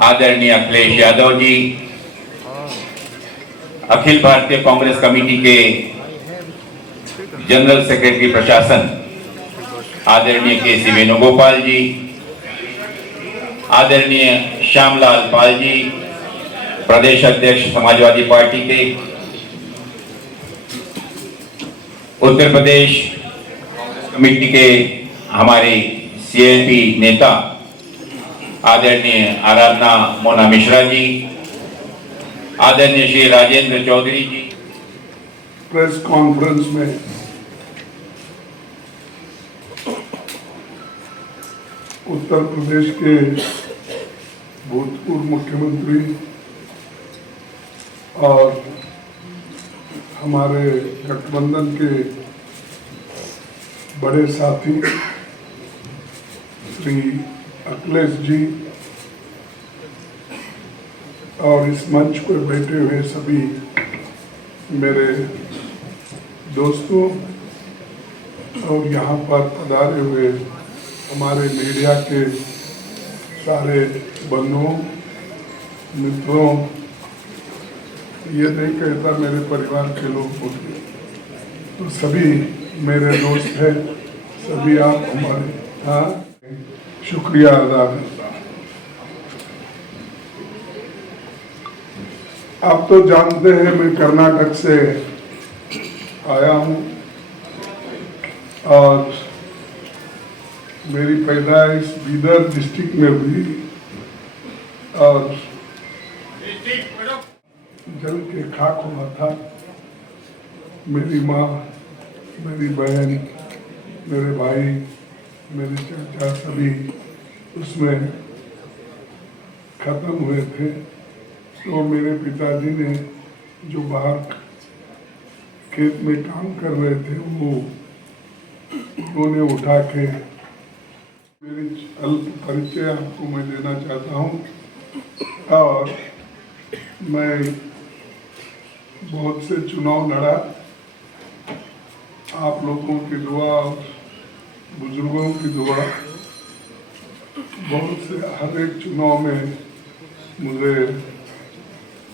आदरणीय अखिलेश यादव जी, अखिल भारतीय कांग्रेस कमेटी के general secretary प्रशासन आदरणीय के.सी. वेणुगोपाल जी, आदरणीय श्यामलाल पाल जी, प्रदेश अध्यक्ष समाजवादी पार्टी के, उत्तर प्रदेश कमेटी के हमारे सीएलपी नेता आदरणीय आराधना मोना मिश्रा जी, आदरणीय श्री राजेंद्र चौधरी जी। प्रेस कॉन्फ्रेंस में उत्तर प्रदेश के भूतपूर्व मुख्यमंत्री और हमारे गठबंधन के बड़े साथी श्री अखिलेश जी और इस मंच पर बैठे हुए सभी मेरे दोस्तों और यहाँ पर पधारे हुए हमारे मीडिया के सारे बंधुओं मित्रों, ये नहीं कहता मेरे परिवार के लोग होते, तो सभी मेरे दोस्त हैं, सभी आप हमारे, हाँ, शुक्रिया अदा करता हूँ। आप तो जानते हैं मैं कर्नाटक से आया हूँ और मेरी पैदाइश बीदर डिस्ट्रिक्ट में हुई और जल के खाक हुआ था। मेरी माँ, मेरी बहन, मेरे भाई, मेरे चाचा सभी उसमें खत्म हुए थे। तो मेरे पिताजी ने जो बाहर खेत में काम कर रहे थे वो उन्होंने उठा के, मेरी अल्प परिचय आपको मैं देना चाहता हूँ। और मैं बहुत से चुनाव लड़ा, आप लोगों की दुआ और बुजुर्गों की दुआ, बहुत से हर एक चुनाव में मुझे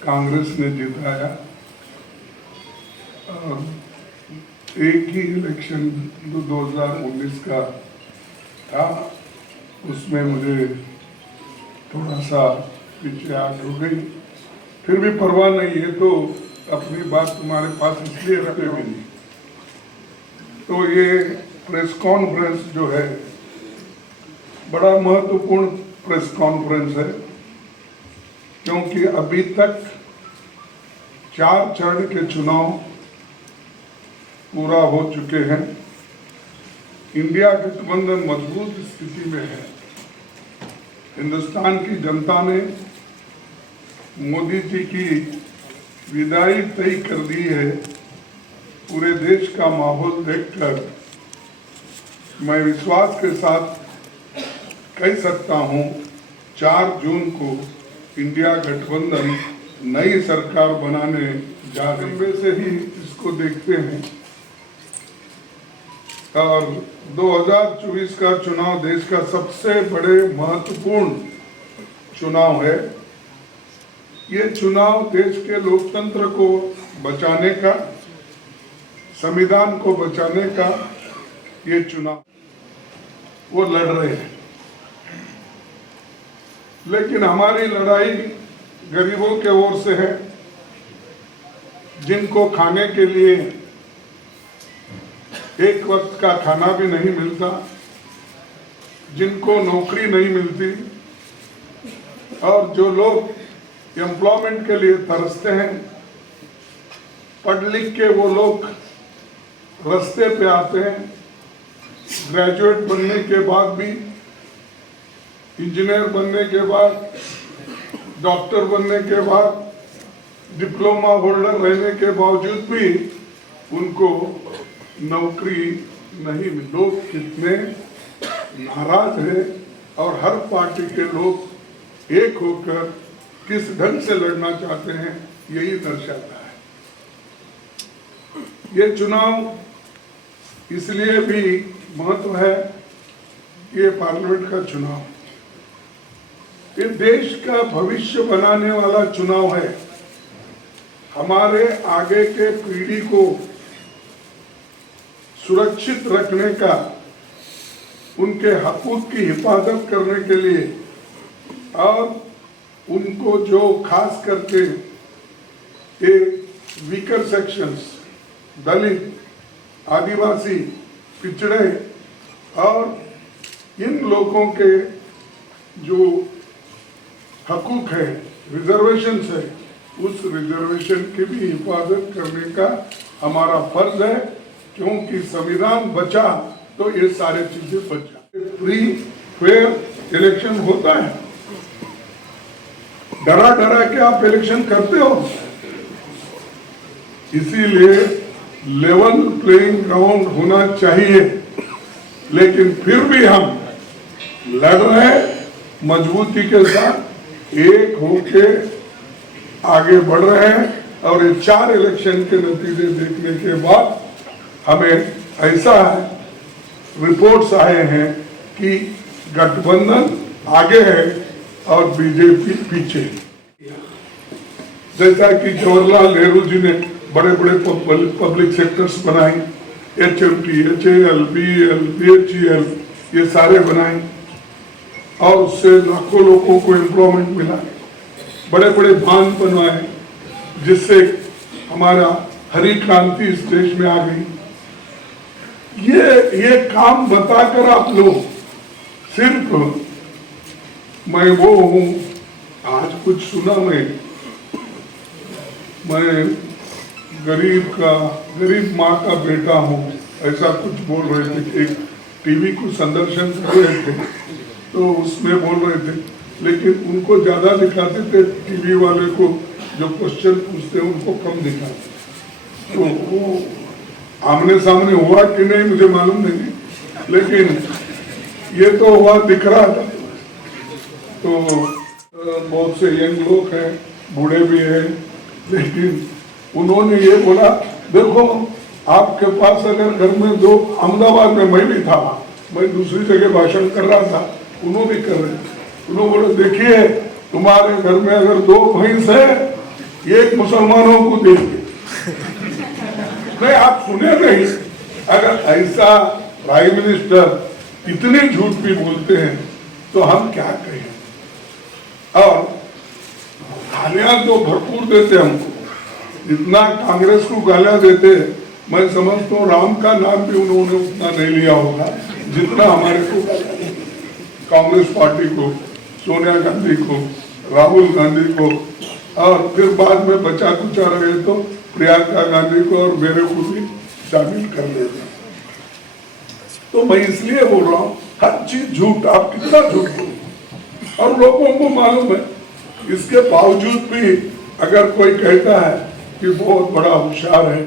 कांग्रेस ने जिताया और एक ही इलेक्शन 2019 का था, उसमें मुझे थोड़ा सा पीछे आग हो गई। फिर भी परवाह नहीं है, तो अपनी बात तुम्हारे पास इसलिए रखे भी नहीं। तो ये प्रेस कॉन्फ्रेंस जो है बड़ा महत्वपूर्ण प्रेस कॉन्फ्रेंस है, क्योंकि अभी तक 4 चरण के चुनाव पूरा हो चुके हैं। इंडिया गठबंधन मजबूत स्थिति में है। हिंदुस्तान की जनता ने मोदी जी की विदाई तय कर दी है। पूरे देश का माहौल देखकर मैं विश्वास के साथ कह सकता हूं 4 जून को इंडिया गठबंधन नई सरकार बनाने जा रही है। से ही इसको देखते हैं और 2024 का चुनाव देश का सबसे बड़े महत्वपूर्ण चुनाव है। ये चुनाव देश के लोकतंत्र को बचाने का, संविधान को बचाने का ये चुनाव वो लड़ रहे हैं। लेकिन हमारी लड़ाई गरीबों के ओर से है, जिनको खाने के लिए एक वक्त का खाना भी नहीं मिलता, जिनको नौकरी नहीं मिलती और जो लोग एम्प्लॉयमेंट के लिए तरसते हैं, पढ़ लिख के वो लोग रास्ते पे आते हैं। ग्रेजुएट बनने के बाद भी, इंजीनियर बनने के बाद, डॉक्टर बनने के बाद, डिप्लोमा होल्डर रहने के बावजूद भी उनको नौकरी नहीं मिली। लोग कितने नाराज हैं और हर पार्टी के लोग एक होकर किस ढंग से लड़ना चाहते हैं, यही दर्शाता है। ये चुनाव इसलिए भी महत्व है, ये पार्लियामेंट का चुनाव ये देश का भविष्य बनाने वाला चुनाव है। हमारे आगे के पीढ़ी को सुरक्षित रखने का, उनके हकूक की हिफाजत करने के लिए और उनको जो खास करके ये वीकर सेक्शंस, दलित, आदिवासी, पिछड़े और इन लोगों के जो हकूक है, रिजर्वेशंस है, उस रिजर्वेशन की भी हिफाजत करने का हमारा फर्ज है, क्योंकि संविधान बचा तो ये सारे चीजें बचा। फ्री फेयर इलेक्शन होता है, डरा डरा के आप इलेक्शन करते हो, इसीलिए लेवल प्लेइंग ग्राउंड होना चाहिए। लेकिन फिर भी हम लड़ रहे हैं मजबूती के साथ, एक होके आगे बढ़ रहे हैं। और ये 4 इलेक्शन के नतीजे देखने के बाद हमें ऐसा रिपोर्ट्स आए हैं कि गठबंधन आगे है और बीजेपी पीछे। जैसा कि जवाहरलाल नेहरू जी ने बड़े बड़े पब्लिक सेक्टर्स बनाए, HMT, HAL, BEL, BHEL, ये सारे बनाए और उससे लाखों लोगों को एम्प्लॉयमेंट मिला। बड़े बड़े बांध बनवाए जिससे हमारा हरी क्रांति इस देश में आ गई। ये काम बताकर आप लोग सिर्फ मैं वो हूँ, आज कुछ सुना मैं गरीब माँ का बेटा हूँ, ऐसा कुछ बोल रहे थे। एक टीवी को संदर्शन कर रहे थे तो उसमें बोल रहे थे, लेकिन उनको ज्यादा दिखाते थे, टीवी वाले को जो क्वेश्चन पूछते हैं उनको कम दिखाते। तो वो आमने सामने हुआ कि नहीं मुझे मालूम नहीं, लेकिन ये तो हुआ, दिख रहा था। तो बहुत से यंग लोग हैं, बूढ़े भी हैं, लेकिन उन्होंने ये बोला, देखो आपके पास अगर घर में 2, अहमदाबाद में मैं भी था, मैं दूसरी जगह भाषण कर रहा था, उन्होंने भी कर रहे थे। उन्होंने बोला, देखिए तुम्हारे घर में अगर 2 भैंस है, एक मुसलमानों को दे दे। नहीं, आप सुने नहीं? अगर ऐसा प्राइम मिनिस्टर इतने झूठ भी बोलते हैं तो हम क्या कहें। और गालियां तो भरपूर देते हमको, जितना कांग्रेस को गालियां देते, मैं समझता हूँ राम का नाम भी उन्होंने उतना नहीं लिया होगा जितना हमारे को कांग्रेस पार्टी को, सोनिया गांधी को, राहुल गांधी को, और फिर बाद में बचा कुचा रहे तो प्रियंका गांधी को और मेरे को भी शामिल कर लेते। तो मैं इसलिए बोल रहा हूँ, हर चीज झूठ, आप कितना झूठ बोलो और लोगों को मालूम है। इसके बावजूद भी अगर कोई कहता है कि बहुत बड़ा होशियार है,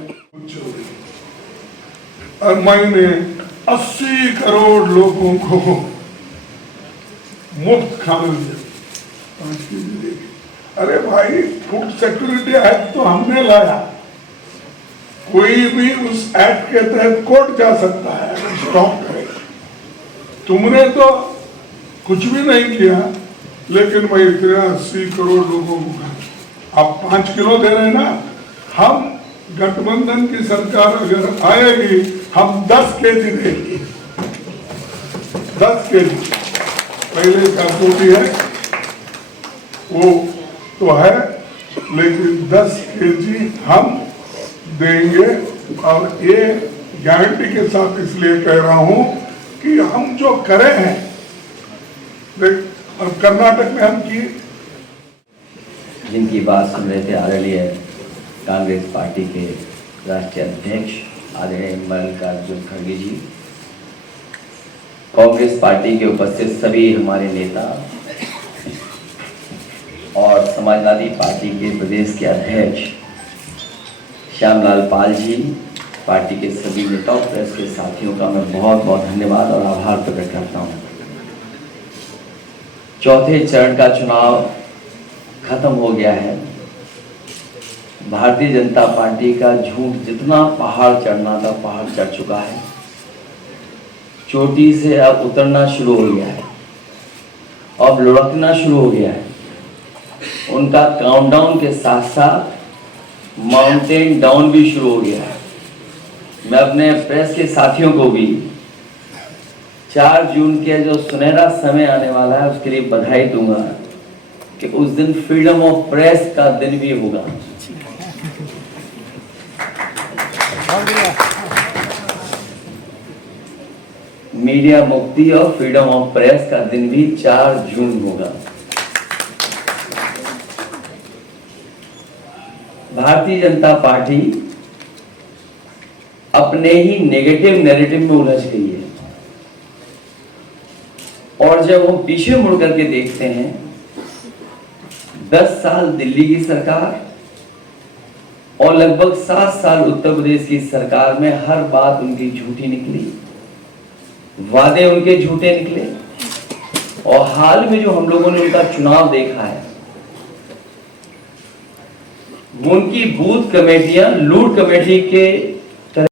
और मैंने 80 करोड़ लोगों को मुफ्त खाना दिया। अरे भाई, फूड सिक्योरिटी एक्ट तो हमने लाया, कोई भी उस एक्ट के तहत कोर्ट जा सकता है स्टॉप करे। तुमने तो कुछ भी नहीं किया, लेकिन मैं इतने 80 करोड़ लोगों को आप 5 किलो दे रहे हैं ना। हम गठबंधन की सरकार अगर आएगी, हम 10 केजी देंगे, 10 केजी। पहले का जो भी है वो तो है, लेकिन 10 केजी हम देंगे। और ये गारंटी के साथ इसलिए कह रहा हूं कि हम जो करे हैं, और कर्नाटक में हम किए। जिनकी बात सुन रहे थे आदरणीय कांग्रेस पार्टी के राष्ट्रीय अध्यक्ष आदरणीय मल्लिकार्जुन खड़गे जी, कांग्रेस पार्टी के उपस्थित सभी हमारे नेता और समाजवादी पार्टी के प्रदेश के अध्यक्ष श्यामलाल पाल जी, पार्टी के सभी नेताओं प्रेस के साथियों का मैं बहुत बहुत धन्यवाद और आभार प्रकट करता हूँ। चौथे चरण का चुनाव खत्म हो गया है। भारतीय जनता पार्टी का झूठ जितना पहाड़ चढ़ना था, पहाड़ चढ़ चुका है, चोटी से अब उतरना शुरू हो गया है। अब लुढ़कना शुरू हो गया है। उनका काउंटडाउन के साथ साथ माउंटेन डाउन भी शुरू हो गया है। मैं अपने प्रेस के साथियों को भी 4 जून के जो सुनहरा समय आने वाला है उसके लिए बधाई दूंगा कि उस दिन फ्रीडम ऑफ प्रेस का दिन भी होगा। मीडिया मुक्ति और फ्रीडम ऑफ प्रेस का दिन भी 4 जून होगा। भारतीय जनता पार्टी अपने ही नेगेटिव नैरेटिव में उलझ गई है और जब हम पीछे मुड़ करके देखते हैं 10 साल दिल्ली की सरकार और लगभग 7 साल उत्तर प्रदेश की सरकार में हर बात उनकी झूठी निकली, वादे उनके झूठे निकले और हाल में जो हम लोगों ने उनका चुनाव देखा है उनकी बूथ कमेटियां लूट कमेटी के